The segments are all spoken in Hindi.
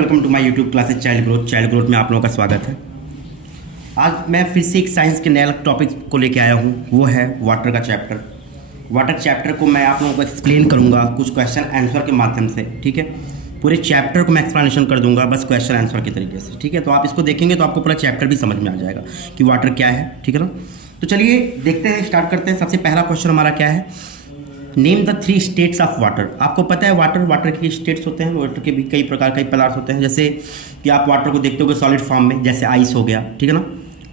Welcome to my YouTube classes child growth में आप लोगों का स्वागत है। आज मैं फिर से एक साइंस के नए टॉपिक को लेके आया हूँ, वो है वाटर का चैप्टर। वाटर चैप्टर को मैं आप लोगों को एक्सप्लेन करूँगा कुछ क्वेश्चन आंसर के माध्यम से, ठीक है। पूरे चैप्टर को मैं एक्सप्लेनेशन कर दूंगा बस क्वेश्चन आंसर के तरीके से, ठीक है। तो आप इसको देखेंगे तो आपको पूरा चैप्टर भी समझ में आ जाएगा कि वाटर क्या है, ठीक है ना। तो चलिए देखते हैं, स्टार्ट करते हैं। सबसे पहला क्वेश्चन हमारा क्या है, name the 3 states of water. आपको पता है वाटर के स्टेट्स होते हैं, वाटर के भी कई प्रकार कई पदार्थ होते हैं। जैसे कि आप वाटर को देखते हो सॉलिड फॉर्म में, जैसे आइस हो गया, ठीक है ना।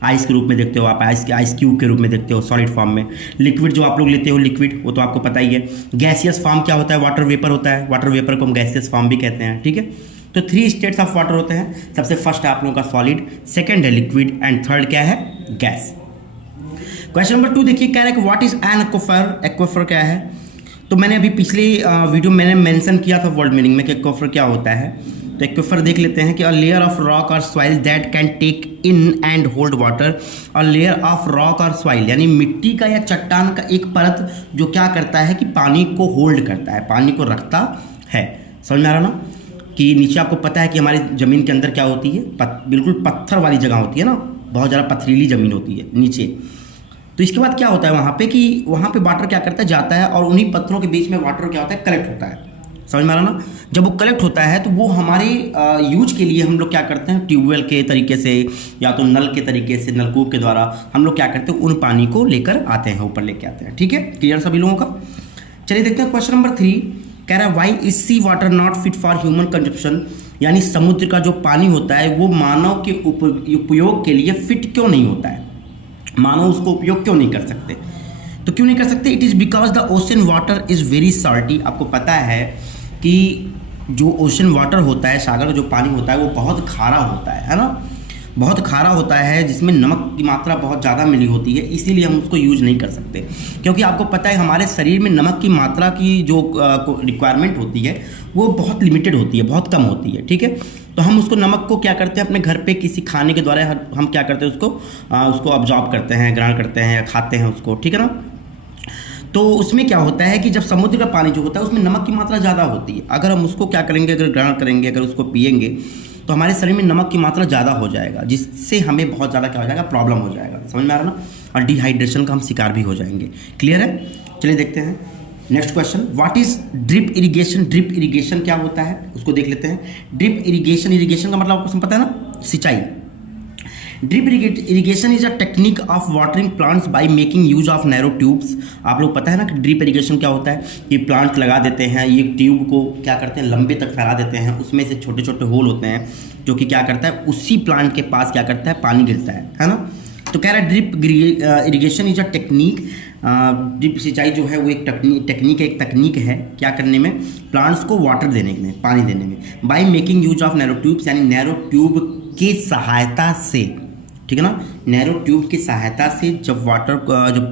आइस के रूप में देखते हो आप, आइस क्यूब के रूप में देखते हो सॉलिड फॉर्म में। लिक्विड जो आप लोग लेते हो लिक्विड, वो तो आपको पता ही है। गैसियस फॉर्म क्या होता है, वाटर वेपर होता है, वाटर वेपर को हम गैसियस फॉर्म भी कहते हैं, ठीक है। तो 3 स्टेट्स ऑफ वाटर होते हैं। सबसे फर्स्ट है आप लोगों का सॉलिड, सेकेंड है लिक्विड एंड थर्ड क्या है, गैस। क्वेश्चन नंबर 2 देखिए, कह रहा है कि what is an aquifer. Aquifer क्या है, तो मैंने अभी पिछले वीडियो मैंने मेंशन किया था वर्ड मीनिंग में कि एक्वाफर क्या होता है। तो एक्वाफर देख लेते हैं कि अ लेयर ऑफ रॉक और soil that can take in and hold water. A layer of rock और सॉइल यानी मिट्टी का या चट्टान का एक परत जो क्या करता है कि पानी को होल्ड करता है, पानी को रखता है। समझ में आ रहा ना कि नीचे आपको पता है कि हमारी ज़मीन के अंदर क्या होती है, बिल्कुल पत्थर वाली जगह होती है ना, बहुत ज़्यादा पथरीली ज़मीन होती है नीचे। तो इसके बाद क्या होता है वहाँ पे कि वहाँ पे वाटर क्या करता है, जाता है और उन्हीं पत्थरों के बीच में वाटर क्या होता है, कलेक्ट होता है। समझ में आ रहा ना। जब वो कलेक्ट होता है तो वो हमारे यूज के लिए हम लोग क्या करते हैं, ट्यूबवेल के तरीके से या तो नल के तरीके से, नलकूप के द्वारा हम लोग क्या करते हैं, उन पानी को लेकर आते हैं, ऊपर लेके आते हैं, ठीक है। क्लियर सभी लोगों का। चलिए देखते हैं क्वेश्चन नंबर 3, कह रहा है why is sea water not fit for human consumption. यानी समुद्र का जो पानी होता है वो मानव के उपयोग के लिए फिट क्यों नहीं होता है, मानव उसको उपयोग क्यों नहीं कर सकते। तो क्यों नहीं कर सकते, it is because the ocean water is very salty. आपको पता है कि जो ओशन वाटर होता है, सागर का जो पानी होता है वो बहुत खारा होता है ना, बहुत खारा होता है, जिसमें नमक की मात्रा बहुत ज़्यादा मिली होती है। इसीलिए हम उसको यूज नहीं कर सकते, क्योंकि आपको पता है हमारे शरीर में नमक की मात्रा की जो रिक्वायरमेंट होती है वो बहुत लिमिटेड होती है, बहुत कम होती है, ठीक है। तो हम उसको नमक को क्या करते हैं, अपने घर पे किसी खाने के द्वारा हम क्या करते हैं, उसको ऑब्जॉर्ब करते हैं, ग्रहण करते हैं या खाते हैं उसको, ठीक है ना। तो उसमें क्या होता है कि जब समुद्र का पानी जो होता है उसमें नमक की मात्रा ज़्यादा होती है। अगर हम उसको क्या करेंगे, अगर ग्रहण करेंगे, अगर उसको पिएंगे तो हमारे शरीर में नमक की मात्रा ज़्यादा हो जाएगा, जिससे हमें बहुत ज़्यादा क्या हो जाएगा, प्रॉब्लम हो जाएगा। समझ में आ रहा ना। और डिहाइड्रेशन का हम शिकार भी हो जाएंगे। क्लियर है। चलिए देखते हैं next question, what is drip irrigation. Drip irrigation क्या होता है उसको देख लेते हैं। ड्रिप इरिगेशन का मतलब आपको पता है ना, सिंचाई। Drip irrigation is a technique of watering plants by making use of narrow tubes. आप लोग पता है ना कि ड्रिप इरिगेशन क्या होता है, कि प्लांट लगा देते हैं, ये ट्यूब को क्या करते हैं, लंबे तक फैला देते हैं, उसमें से छोटे छोटे होल होते हैं जो कि क्या करता है, उसी प्लांट के पास क्या करता है, पानी गिरता है ना। तो कह रहा है drip irrigation is a technique. Drip सिंचाई जो है वो एक तकनीक है क्या करने में, प्लांट्स को वाटर देने में, पानी देने में। By making use of narrow tubes, यानी नैरो ट्यूब की सहायता से, ठीक है ना। नैरो ट्यूब की सहायता से जब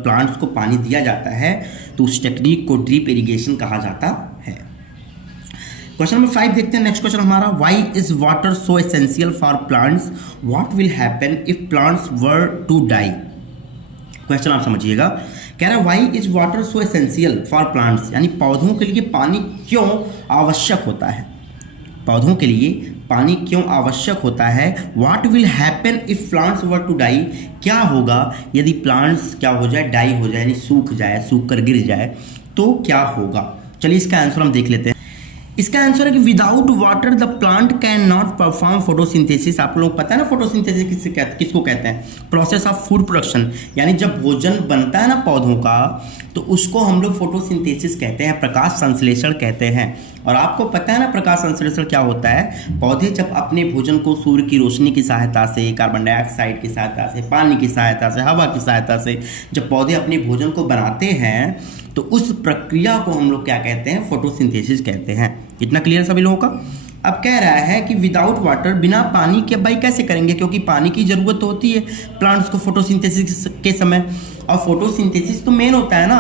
प्लांट्स को पानी दिया जाता है तो उस टेक्निक को ड्रिप इरिगेशन कहा जाता है। क्वेश्चन नंबर 5 देखते हैं। नेक्स्ट क्वेश्चन हमारा, why is water so essential for plants, what will happen if plants were to die. Question आप समझिएगा, कह रहा है why is water so essential for plants, यानी पौधों के लिए पानी क्यों आवश्यक होता है, पौधों के लिए पानी क्यों आवश्यक होता है। What will happen if plants were to die, क्या होगा यदि प्लांट्स क्या हो जाए, डाई हो जाए, यानी सूख कर गिर जाए तो क्या होगा। चलिए इसका आंसर हम देख लेते हैं। इसका आंसर है कि without water the plant can not perform photosynthesis. आप लोग पता है ना फोटोसिंथेसिस किसको कहते हैं, प्रोसेस ऑफ फूड प्रोडक्शन। यानी जब भोजन बनता है ना पौधों का तो उसको हम लोग फोटोसिंथेसिस कहते हैं, प्रकाश संश्लेषण कहते हैं। और आपको पता है ना प्रकाश संश्लेषण क्या होता है, पौधे जब अपने भोजन को सूर्य की रोशनी की सहायता से, कार्बन डाइऑक्साइड की सहायता से, पानी की सहायता से, हवा की सहायता से जब पौधे अपने भोजन को बनाते हैं तो उस प्रक्रिया को हम लोग क्या कहते हैं, फोटोसिंथेसिस कहते हैं। इतना क्लियर सभी लोगों का। अब कह रहा है कि विदाउट वाटर, बिना पानी के भाई कैसे करेंगे, क्योंकि पानी की जरूरत होती है प्लांट्स को फोटोसिंथेसिस के समय। और फोटोसिंथेसिस तो मेन होता है ना,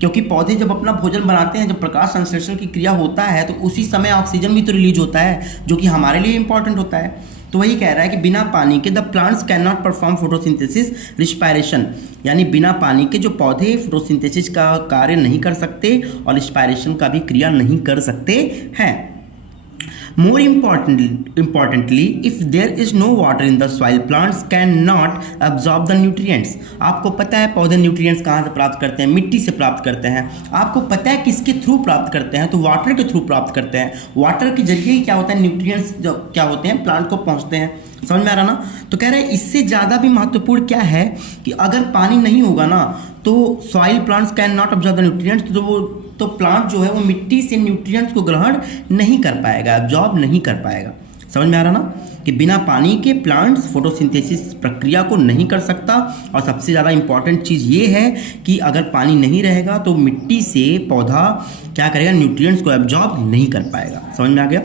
क्योंकि पौधे जब अपना भोजन बनाते हैं, जब प्रकाश संश्लेषण की क्रिया होता है तो उसी समय ऑक्सीजन भी तो रिलीज होता है जो कि हमारे लिए इंपॉर्टेंट होता है। तो वही कह रहा है कि बिना पानी के the plants can not perform photosynthesis respiration, यानी बिना पानी के जो पौधे फोटोसिंथेसिस का कार्य नहीं कर सकते और रिस्पायरेशन का भी क्रिया नहीं कर सकते हैं। More importantly, if there is no water in the soil, plants cannot absorb the nutrients. आपको पता है पौधे न्यूट्रिएंट्स कहाँ से प्राप्त करते हैं? मिट्टी से प्राप्त करते हैं। आपको पता है किसके थ्रू प्राप्त करते हैं? तो वाटर के थ्रू प्राप्त करते हैं। वाटर के जरिए ही क्या होता है, न्यूट्रिएंट्स जो क्या होते हैं प्लांट को पहुँचते हैं। समझ में आ रहा ना? तो कह रहे हैं इससे ज़्यादा भी महत्वपूर्ण क्या है कि अगर पानी नहीं होगा ना तो soil plants can not observe the nutrients, तो प्लांट जो है वो मिट्टी से न्यूट्रिएंट्स को ग्रहण नहीं कर पाएगा, एब्जॉर्ब नहीं कर पाएगा। समझ में आ रहा ना कि बिना पानी के प्लांट्स फोटोसिंथेसिस प्रक्रिया को नहीं कर सकता। और सबसे ज़्यादा इंपॉर्टेंट चीज़ ये है कि अगर पानी नहीं रहेगा तो मिट्टी से पौधा क्या करेगा, न्यूट्रिएंट्स को एब्जॉर्ब नहीं कर पाएगा। समझ में आ गया?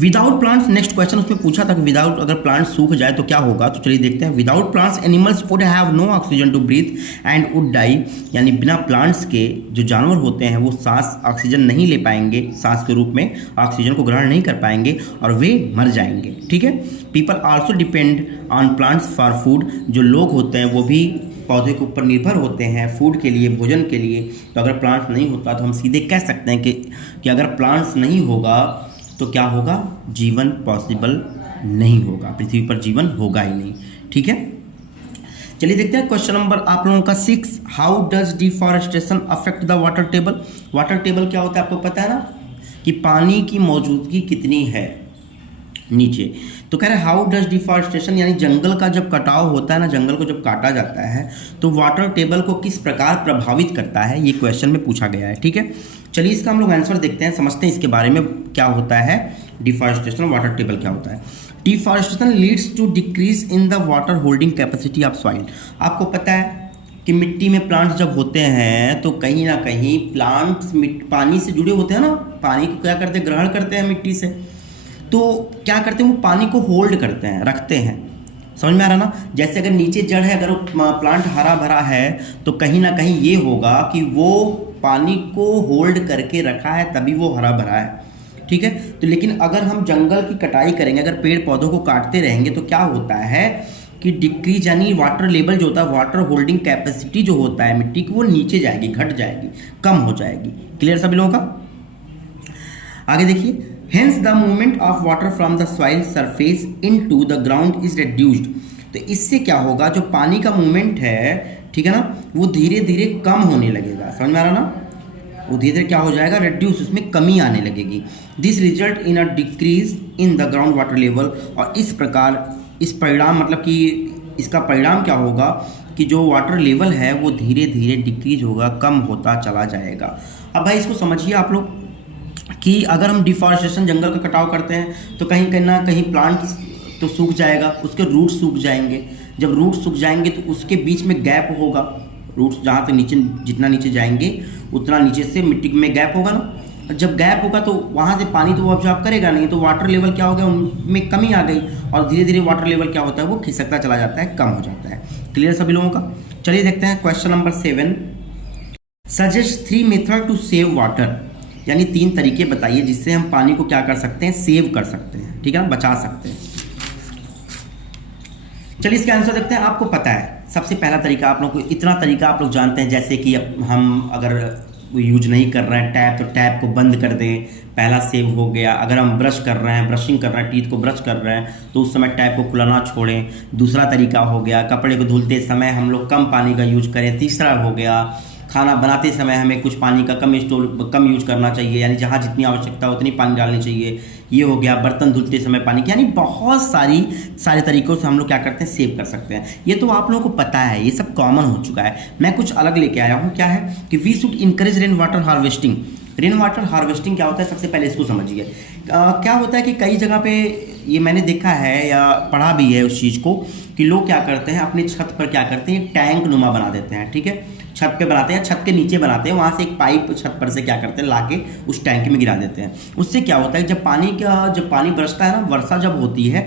विदाउट प्लांट्स, नेक्स्ट क्वेश्चन उसमें पूछा था कि विदाउट अगर प्लांट सूख जाए तो क्या होगा, तो चलिए देखते हैं। Without plants animals would have no oxygen to breathe and would die, यानी बिना प्लांट्स के जो जानवर होते हैं वो सांस ऑक्सीजन नहीं ले पाएंगे, सांस के रूप में ऑक्सीजन को ग्रहण नहीं कर पाएंगे और वे मर जाएंगे। ठीक है। People also depend on plants for food, जो लोग होते हैं वो भी पौधे के ऊपर निर्भर होते हैं फूड के लिए, भोजन के लिए। तो अगर प्लांट्स नहीं होता तो हम सीधे कह सकते हैं कि अगर प्लांट्स नहीं होगा तो क्या होगा, जीवन पॉसिबल नहीं होगा, पृथ्वी पर जीवन होगा ही नहीं। ठीक है। चलिए देखते हैं क्वेश्चन नंबर आप लोगों का 6। How does deforestation affect the water table? Water table क्या होता है आपको पता है ना, कि पानी की मौजूदगी कितनी है नीचे। तो कह रहे हाउ डज डिफॉरेस्टेशन, यानी जंगल का जब कटाव होता है ना, जंगल को जब काटा जाता है तो वाटर टेबल को किस प्रकार प्रभावित करता है, ये क्वेश्चन में पूछा गया है। ठीक है। चलिए इसका हम लोग आंसर देखते हैं, समझते हैं इसके बारे में क्या होता है डिफॉरेस्टेशन, वाटर टेबल क्या होता है। Deforestation leads to decrease in the water holding capacity of soil. आपको पता है कि मिट्टी में प्लांट्स जब होते हैं तो कहीं ना कहीं प्लांट्स पानी से जुड़े होते हैं ना, पानी को क्या करते हैं, ग्रहण करते हैं मिट्टी से। तो क्या करते हैं, वो पानी को होल्ड करते हैं, रखते हैं। समझ में आ रहा ना? जैसे अगर नीचे जड़ है, अगर प्लांट हरा भरा है तो कहीं ना कहीं ये होगा कि वो पानी को होल्ड करके रखा है तभी वो हरा भरा है। ठीक है। तो लेकिन अगर हम जंगल की कटाई करेंगे, अगर पेड़ पौधों को काटते रहेंगे तो क्या होता है कि डिक्रीज, यानी वाटर लेवल जो होता है, वाटर होल्डिंग कैपेसिटी जो होता है मिट्टी की, वो नीचे जाएगी, घट जाएगी, कम हो जाएगी। क्लियर सभी लोगों का? आगे देखिए, Hence the movement of water from the soil surface into the ground is reduced। तो इससे क्या होगा, जो पानी का मूवमेंट है, ठीक है ना, वो धीरे धीरे कम होने लगेगा। समझ में आ रहा ना? वो धीरे धीरे क्या हो जाएगा, रिड्यूस, उसमें कमी आने लगेगी। This result in a decrease in the ground water level. और इस प्रकार इस परिणाम, मतलब कि इसका परिणाम क्या होगा कि जो वाटर लेवल है वो धीरे धीरे डिक्रीज होगा, कम होता चला जाएगा। अब भाई इसको समझिए आप लोग कि अगर हम डिफॉरेस्टेशन, जंगल का कटाव करते हैं तो कहीं ना कहीं प्लांट तो सूख जाएगा, उसके रूट सूख जाएंगे। जब रूट सूख जाएंगे तो उसके बीच में गैप होगा, रूट्स जहाँ तक नीचे, जितना नीचे जाएंगे उतना नीचे से मिट्टी में गैप होगा ना। जब गैप होगा तो वहाँ से पानी तो वो ऑब्जॉर्ब करेगा नहीं, तो वाटर लेवल क्या हो गया, उनमें कमी आ गई और धीरे धीरे वाटर लेवल क्या होता है, वो खिसकता चला जाता है, कम हो जाता है। क्लियर सभी लोगों का? चलिए देखते हैं question number 7। Suggest 3 method to save water, यानी 3 तरीके बताइए जिससे हम पानी को क्या कर सकते हैं, सेव कर सकते हैं। ठीक है ना, बचा सकते हैं। चलिए इसका आंसर देखते हैं। आपको पता है सबसे पहला तरीका, आप लोग को इतना तरीका आप लोग जानते हैं, जैसे कि हम अगर यूज नहीं कर रहे हैं टैप, तो टैप को बंद कर दें, पहला सेव हो गया। अगर हम ब्रश कर रहे हैं, ब्रशिंग कर रहे हैं, टीथ को ब्रश कर रहे हैं तो उस समय टैप को खुला ना छोड़ें, दूसरा तरीका हो गया। कपड़े को धुलते समय हम लोग कम पानी का यूज करें, तीसरा हो गया। खाना बनाते समय हमें कुछ पानी का कम यूज करना चाहिए, यानी जहाँ जितनी आवश्यकता हो उतनी पानी डालनी चाहिए, ये हो गया। बर्तन धुलते समय पानी की, यानी बहुत सारे तरीकों से हम लोग क्या करते हैं, सेव कर सकते हैं। ये तो आप लोगों को पता है, ये सब कॉमन हो चुका है। मैं कुछ अलग लेके आया हूँ। क्या है कि we should encourage rain water harvesting. Rain water harvesting क्या होता है, सबसे पहले इसको समझिए। क्या होता है कि कई जगह पे ये मैंने देखा है या पढ़ा भी है उस चीज़ को, कि लोग क्या करते हैं, अपनी छत पर क्या करते हैं, टैंक नुमा बना देते हैं। ठीक है, छत पे बनाते हैं, छत के नीचे बनाते हैं, वहाँ से एक पाइप छत पर से क्या करते हैं, लाके उस टैंक में गिरा देते हैं। उससे क्या होता है, जब पानी बरसता है ना, वर्षा जब होती है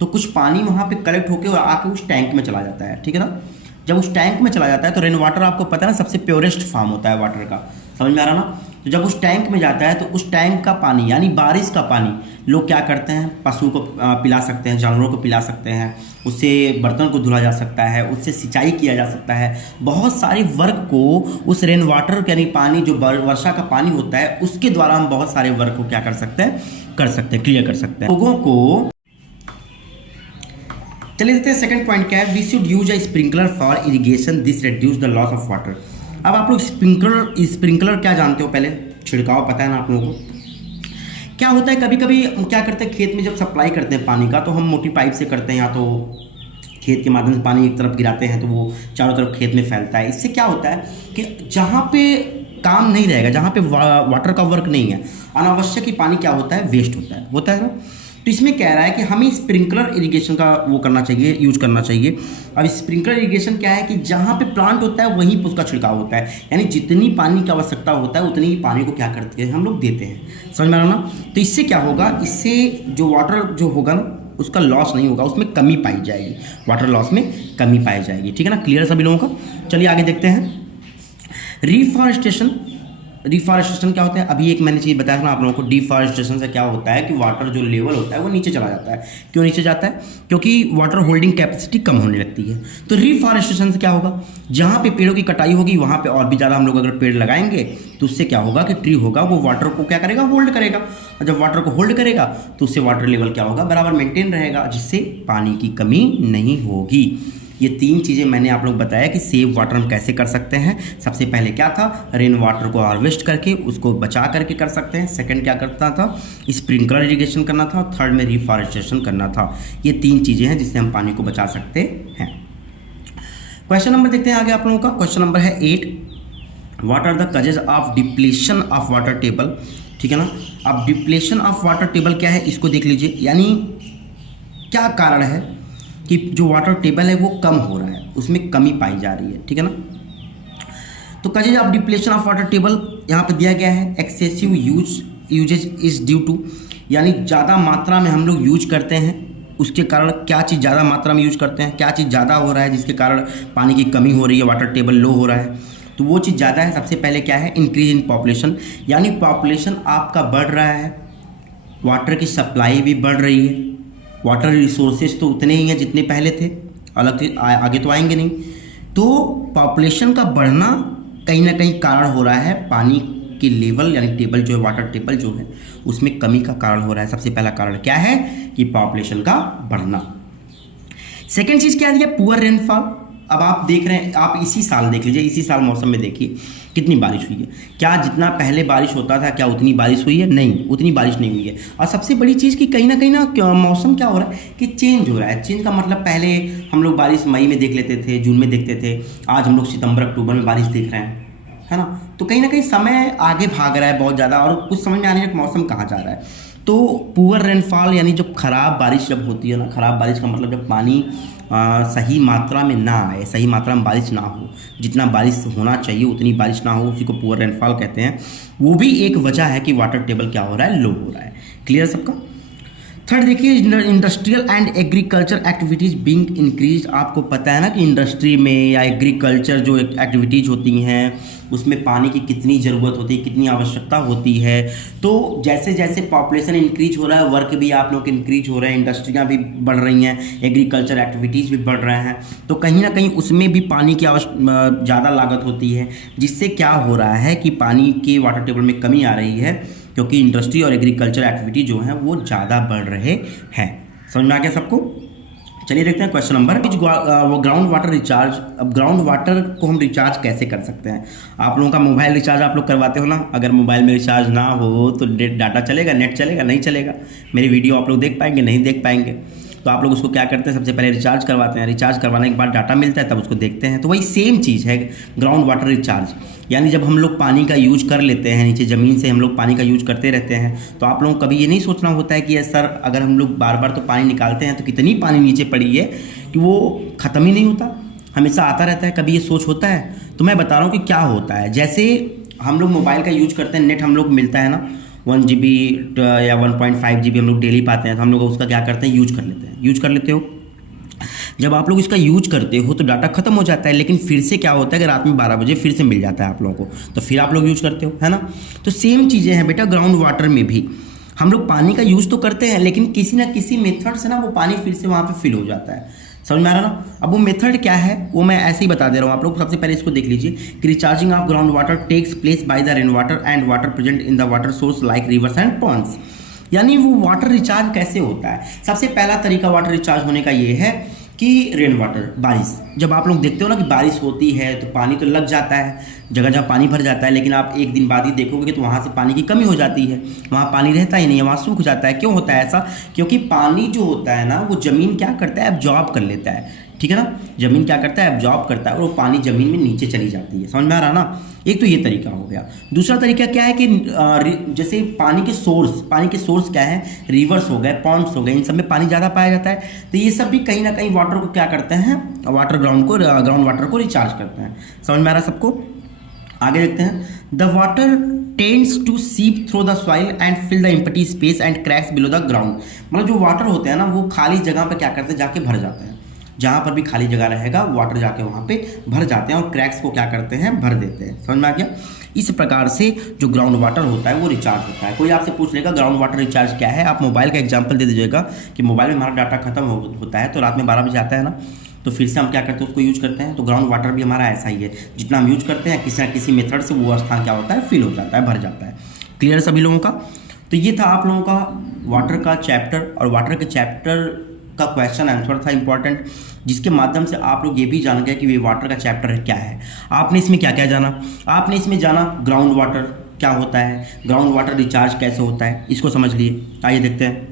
तो कुछ पानी वहाँ पे कलेक्ट होकर और आके उस टैंक में चला जाता है। ठीक है ना, जब उस टैंक में चला जाता है तो रेन वाटर आपको पता है ना, सबसे प्योरेस्ट फॉर्म होता है वाटर का। समझ में आ रहा ना? तो जब उस टैंक में जाता है तो उस टैंक का पानी, यानी बारिश का पानी, लोग क्या करते हैं, पशु को पिला सकते हैं, जानवरों को पिला सकते हैं, उससे बर्तन को धुला जा सकता है, उससे सिंचाई किया जा सकता है। बहुत सारे वर्क को उस रेन वाटर यानी पानी, जो वर्षा का पानी होता है, उसके द्वारा हम बहुत सारे वर्क को क्या कर सकते हैं, कर सकते हैं, क्लियर कर सकते हैं लोगों को। चलिए देखते हैं सेकंड पॉइंट क्या है। We should use a sprinkler for irrigation, this reduce the loss of water. अब आप लोग स्प्रिंकलर क्या जानते हो, पहले छिड़काव पता है ना आप लोगों को। क्या होता है, कभी कभी हम क्या करते हैं, खेत में जब सप्लाई करते हैं पानी का तो हम मोटी पाइप से करते हैं, या तो खेत के माध्यम से पानी एक तरफ गिराते हैं तो वो चारों तरफ खेत में फैलता है। इससे क्या होता है कि जहाँ पे काम नहीं रहेगा, जहाँ पे वाटर का वर्क नहीं है, अनावश्यक ही पानी क्या होता है, वेस्ट होता है ना। तो इसमें कह रहा है कि हमें स्प्रिंकलर इरिगेशन का वो करना चाहिए, यूज करना चाहिए। अब स्प्रिंकलर इरिगेशन क्या है कि जहाँ पे प्लांट होता है वहीं पर उसका छिड़काव होता है, यानी जितनी पानी की आवश्यकता होता है उतनी ही पानी को क्या करते हैं हम लोग देते हैं। समझ में आ रहा ना। तो इससे क्या होगा, इससे जो वाटर जो होगा ना उसका लॉस नहीं होगा, उसमें कमी पाई जाएगी, वाटर लॉस में कमी पाई जाएगी। ठीक है ना, क्लियर सभी लोगों का। चलिए आगे देखते हैं। रिफॉरेस्टेशन क्या होता है, अभी एक मैंने चीज़ बताया था आप लोगों को। डिफॉरेस्टेशन से क्या होता है कि वाटर जो लेवल होता है वो नीचे चला जाता है। क्यों नीचे जाता है, क्योंकि वाटर होल्डिंग कैपेसिटी कम होने लगती है। तो रिफॉरेस्टेशन से क्या होगा, जहाँ पे पेड़ों की कटाई होगी वहाँ पे और भी ज़्यादा हम लोग अगर पेड़ लगाएंगे तो उससे क्या होगा कि ट्री होगा वो वाटर को क्या करेगा, होल्ड करेगा। और जब वाटर को होल्ड करेगा तो उससे वाटर लेवल क्या होगा, बराबर मेंटेन रहेगा, जिससे पानी की कमी नहीं होगी। ये तीन चीज़ें मैंने आप लोग बताया कि सेव वाटर हम कैसे कर सकते हैं। सबसे पहले क्या था, रेन वाटर को हार्वेस्ट करके उसको बचा करके कर सकते हैं। सेकंड क्या करता था, स्प्रिंकलर इरिगेशन करना था। थर्ड में रिफॉरेस्टेशन करना था। ये तीन चीज़ें हैं जिससे हम पानी को बचा सकते हैं। क्वेश्चन नंबर देखते हैं आगे आप लोगों का। क्वेश्चन नंबर है 8, what are the causes of depletion of water table. ठीक है ना। अब डिप्लेशन ऑफ वाटर टेबल क्या है इसको देख लीजिए, यानी क्या कारण है कि जो वाटर टेबल है वो कम हो रहा है, उसमें कमी पाई जा रही है। ठीक है ना। तो causes of depletion of water table यहाँ पे दिया गया है, excessive uses is due to, यानी ज़्यादा मात्रा में हम लोग यूज करते हैं, उसके कारण क्या चीज़ ज़्यादा मात्रा में यूज करते हैं, क्या चीज़ ज़्यादा हो रहा है जिसके कारण पानी की कमी हो रही है, वाटर टेबल लो हो रहा है। तो वो चीज़ ज़्यादा है। सबसे पहले क्या है, इंक्रीज इन पॉपुलेशन, यानी पॉपुलेशन आपका बढ़ रहा है, वाटर की सप्लाई भी बढ़ रही है। वाटर रिसोर्सेज तो उतने ही हैं जितने पहले थे, अलग आगे तो आएंगे नहीं। तो पॉपुलेशन का बढ़ना कहीं ना कहीं कारण हो रहा है पानी की लेवल, यानी टेबल जो है, वाटर टेबल जो है उसमें कमी का कारण हो रहा है। सबसे पहला कारण क्या है कि पॉपुलेशन का बढ़ना। सेकेंड चीज़ क्या है, पुअर रेनफॉल। अब आप देख रहे हैं, आप इसी साल देख लीजिए, इसी साल मौसम में देखिए कितनी बारिश हुई है। क्या जितना पहले बारिश होता था क्या उतनी बारिश हुई है? नहीं, उतनी बारिश नहीं हुई है। और सबसे बड़ी चीज़ कि कहीं ना मौसम क्या हो रहा है कि चेंज हो रहा है। चेंज का मतलब पहले हम लोग बारिश मई में देख लेते थे, जून में देखते थे, आज हम लोग सितंबर अक्टूबर में बारिश देख रहे हैं, है ना। तो कहीं ना कहीं समय आगे भाग रहा है बहुत ज़्यादा, और कुछ समझ में आने का मौसम कहाँ जा रहा है। तो पुअर रेनफॉल यानी जब खराब बारिश जब होती है ना, खराब बारिश का मतलब जब पानी सही मात्रा में ना आए, सही मात्रा में बारिश ना हो, जितना बारिश होना चाहिए उतनी बारिश ना हो, उसी को पुअर रेनफॉल कहते हैं। वो भी एक वजह है कि वाटर टेबल क्या हो रहा है, लो हो रहा है। क्लियर सबका। थर्ड देखिए, industrial and agriculture activities being increase. आपको पता है ना कि इंडस्ट्री में या एग्रीकल्चर जो एक्टिविटीज़ होती हैं उसमें पानी की कितनी ज़रूरत होती है, कितनी आवश्यकता होती है। तो जैसे जैसे पॉपुलेशन इंक्रीज हो रहा है, वर्क भी आप लोग इंक्रीज हो रहे हैं, इंडस्ट्रियाँ भी बढ़ रही हैं, एग्रीकल्चर एक्टिविटीज़ भी बढ़ रहे हैं, तो कहीं ना कहीं उसमें भी पानी की ज़्यादा लागत होती है, जिससे क्या हो रहा है कि पानी के वाटर टेबल में कमी आ रही है, क्योंकि इंडस्ट्री और एग्रीकल्चर एक्टिविटी जो है वो ज़्यादा बढ़ रहे हैं। समझ में आ गया सबको। चलिए देखते हैं क्वेश्चन नंबर, वो ग्राउंड वाटर रिचार्ज। अब ग्राउंड वाटर को हम रिचार्ज कैसे कर सकते हैं। आप लोगों का मोबाइल रिचार्ज आप लोग करवाते हो ना, अगर मोबाइल में रिचार्ज ना हो तो डाटा चलेगा, नेट चलेगा, नहीं चलेगा, मेरी वीडियो आप लोग देख पाएंगे, नहीं देख पाएंगे। तो आप लोग उसको क्या करते हैं, सबसे पहले रिचार्ज करवाते हैं, रिचार्ज करवाने के बाद डाटा मिलता है तब उसको देखते हैं। तो वही सेम चीज़ है ग्राउंड वाटर रिचार्ज, यानी जब हम लोग पानी का यूज कर लेते हैं, नीचे ज़मीन से हम लोग पानी का यूज करते रहते हैं, तो आप लोगों को कभी ये नहीं सोचना होता है कि सर अगर हम लोग बार बार तो पानी निकालते हैं तो कितनी पानी नीचे पड़ी है कि वो ख़त्म ही नहीं होता, हमेशा आता रहता है। कभी ये सोच होता है? तो मैं बता रहा हूँ कि क्या होता है। जैसे हम लोग मोबाइल का यूज करते हैं, नेट हम लोग मिलता है ना 1 GB या 1.5 GB हम लोग डेली पाते हैं, तो हम लोग उसका क्या करते हैं, यूज कर लेते हैं। यूज कर लेते हो, जब आप लोग इसका यूज करते हो तो डाटा खत्म हो जाता है, लेकिन फिर से क्या होता है कि रात में 12 बजे फिर से मिल जाता है आप लोगों को, तो फिर आप लोग यूज करते हो, है ना। तो सेम चीज़ें हैं बेटा, ग्राउंड वाटर में भी हम लोग पानी का यूज तो करते हैं, लेकिन किसी ना किसी मेथड से ना वो पानी फिर से वहाँ पे फिल हो जाता है। समझ में आ रहा ना। अब वो मेथड क्या है वो मैं ऐसे ही बता दे रहा हूँ आप लोग। सबसे पहले इसको देख लीजिए कि recharging of ground water takes place by the rain water and water present in the water source like rivers and ponds. यानी वो वाटर रिचार्ज कैसे होता है? सबसे पहला तरीका वाटर रिचार्ज होने का ये है कि रेन वाटर, बारिश। जब आप लोग देखते हो ना कि बारिश होती है तो पानी तो लग जाता है, जगह जगह पानी भर जाता है, लेकिन आप एक दिन बाद ही देखोगे तो वहाँ से पानी की कमी हो जाती है, वहाँ पानी रहता ही नहीं है, वहाँ सूख जाता है। क्यों होता है ऐसा? क्योंकि पानी जो होता है ना वो ज़मीन क्या करता है, एब्जॉर्ब कर लेता है, ठीक है ना। ज़मीन क्या करता है, एब्जॉर्ब करता है और वो पानी ज़मीन में नीचे चली जाती है। समझ में आ रहा ना? एक तो ये तरीका हो गया। दूसरा तरीका क्या है कि जैसे पानी के सोर्स क्या है, रिवर्स हो गए, पॉन्ड्स हो गए, इन सब में पानी ज़्यादा पाया जाता है, तो ये सब भी कहीं ना कहीं वाटर को क्या करते हैं, ग्राउंड वाटर को रिचार्ज करते हैं। समझ में आ रहा है सबको? आगे देखते हैं। The water tends to seep through the soil and fill the empty space and cracks below the ground. मतलब जो वाटर होते हैं ना वो खाली जगह पर क्या करते हैं, जाके भर जाते हैं। जहाँ पर भी खाली जगह रहेगा वाटर जाके वहाँ पे भर जाते हैं और क्रैक्स को क्या करते हैं, भर देते हैं। समझ में आ गया? इस प्रकार से जो ग्राउंड वाटर होता है वो रिचार्ज होता है। कोई आपसे पूछ लेगा ग्राउंड वाटर रिचार्ज क्या है, आप मोबाइल का एग्जांपल दे दीजिएगा कि मोबाइल में हमारा डाटा खत्म होता है तो रात में 12 बजे आता है ना, तो फिर से हम क्या करते हैं, उसको यूज करते हैं। तो ग्राउंड वाटर भी हमारा ऐसा ही है, जितना हम यूज करते हैं किसी ना किसी मेथड से वो स्थान क्या होता है, फिल हो जाता है, भर जाता है। क्लियर सभी लोगों का? तो ये था आप लोगों का वाटर का चैप्टर, और वाटर के चैप्टर का क्वेश्चन आंसर था इंपॉर्टेंट, जिसके माध्यम से आप लोग ये भी जान गए कि ये वाटर का चैप्टर क्या है। आपने इसमें क्या क्या जाना? आपने इसमें जाना ग्राउंड वाटर क्या होता है, ग्राउंड वाटर रिचार्ज कैसे होता है, इसको समझ लिए। आइए देखते हैं।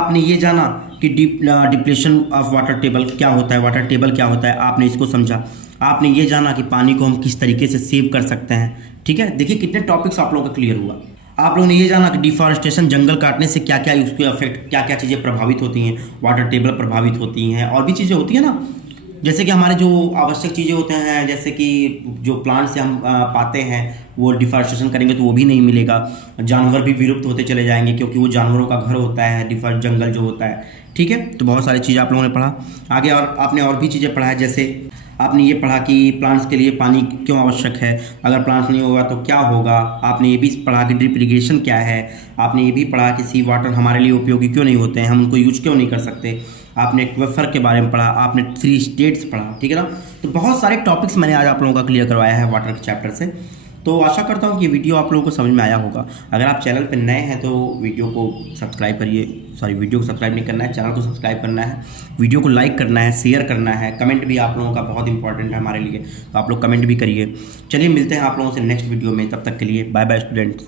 आपने ये जाना कि डिप्लेशन ऑफ वाटर टेबल क्या होता है, वाटर टेबल क्या होता है, आपने इसको समझा। आपने ये जाना कि पानी को हम किस तरीके से सेव कर सकते हैं। ठीक है, देखिए कितने टॉपिक्स आप लोगों का क्लियर हुआ। आप लोगों ने ये जाना कि डिफॉरेस्टेशन, जंगल काटने से क्या क्या उसके अफेक्ट, क्या क्या चीज़ें प्रभावित होती हैं, वाटर टेबल प्रभावित होती हैं, और भी चीज़ें होती हैं ना, जैसे कि हमारे जो आवश्यक चीज़ें होते हैं, जैसे कि जो प्लांट से हम पाते हैं वो डिफॉरेस्टेशन करेंगे तो वो भी नहीं मिलेगा, जानवर भी विलुप्त होते चले जाएंगे क्योंकि वो जानवरों का घर होता है जंगल जो होता है। ठीक है, तो बहुत सारी चीज़ें आप लोगों ने पढ़ा आगे, और आपने और भी चीज़ें पढ़ा है। जैसे आपने ये पढ़ा कि प्लांट्स के लिए पानी क्यों आवश्यक है, अगर प्लांट्स नहीं होगा तो क्या होगा। आपने ये भी पढ़ा कि ड्रिप इरिगेशन क्या है। आपने ये भी पढ़ा कि सी वाटर हमारे लिए उपयोगी क्यों नहीं होते हैं, हम उनको यूज क्यों नहीं कर सकते। आपने एक्वेफर के बारे में पढ़ा, आपने 3 स्टेट्स पढ़ा। ठीक है ना, तो बहुत सारे टॉपिक्स मैंने आज आप लोगों का क्लियर करवाया है वाटर के चैप्टर से। तो आशा करता हूँ कि वीडियो आप लोगों को समझ में आया होगा। अगर आप चैनल पर नए हैं तो वीडियो को सब्सक्राइब करिए, वीडियो को सब्सक्राइब नहीं करना है, चैनल को सब्सक्राइब करना है, वीडियो को लाइक करना है, शेयर करना है, कमेंट भी आप लोगों का बहुत इंपॉर्टेंट है हमारे लिए, तो आप लोग कमेंट भी करिए। चलिए मिलते हैं आप लोगों से नेक्स्ट वीडियो में, तब तक के लिए बाय बाय स्टूडेंट्स।